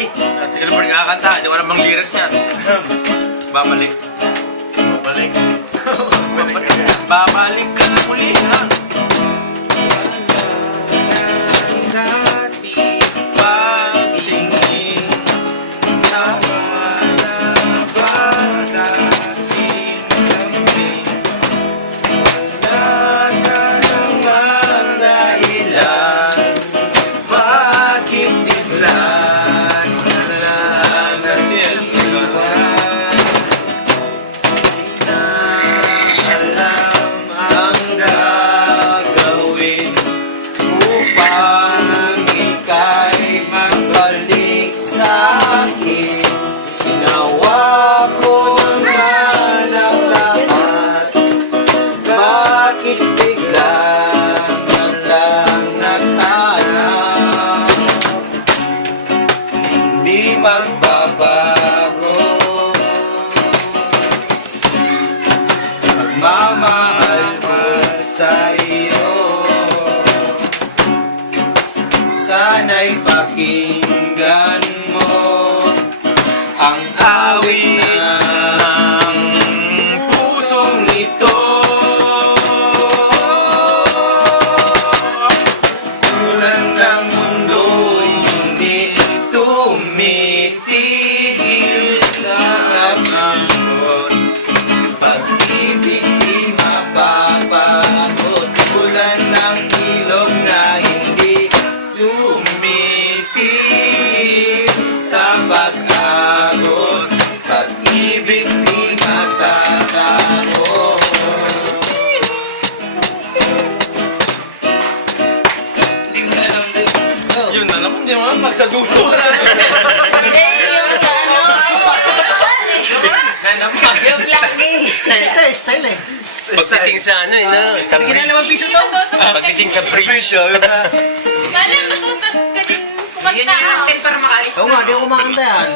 Ay! Sige na po rin kakanta, di wala bang lyrics yan. Babalik. Balik. Babalik ka na muli, ha? Dati pagtingin sa malabas sa ating kambing. Wala ka namang dahilan, bakit bigla nalang nag-iwan? Na alam ang gagawin upang ika'y magbalik sa'kin. Ginawa ko na ng lahat, bakit bigla na lang naghanap? Hindi magbabago, magmamahal ko sa iyo. Sana'y pakinggan mo ang awit ng pusong ito. Ulan ng mundo'y hindi tumitigil sa kapangkot. Pag-ibig di mapapagod, ulan ng ilog na hindi tumitigil sa pag-agos. Pag-ibig di matatapos. Hindi ko alam din. Yun na naman, hindi naman pag sa dulo. Hindi, yung sa ano, ay, Na naman. yung vlogging. Style to eh, style eh. Pagdating sa ano eh, na, sa Bigyan na 5 piso to. pagdating sa bridge. Sana matutot ka din kumanta. Bigyan niyo ng 10 para makaalis Oo nga, di ako kumakanta yan.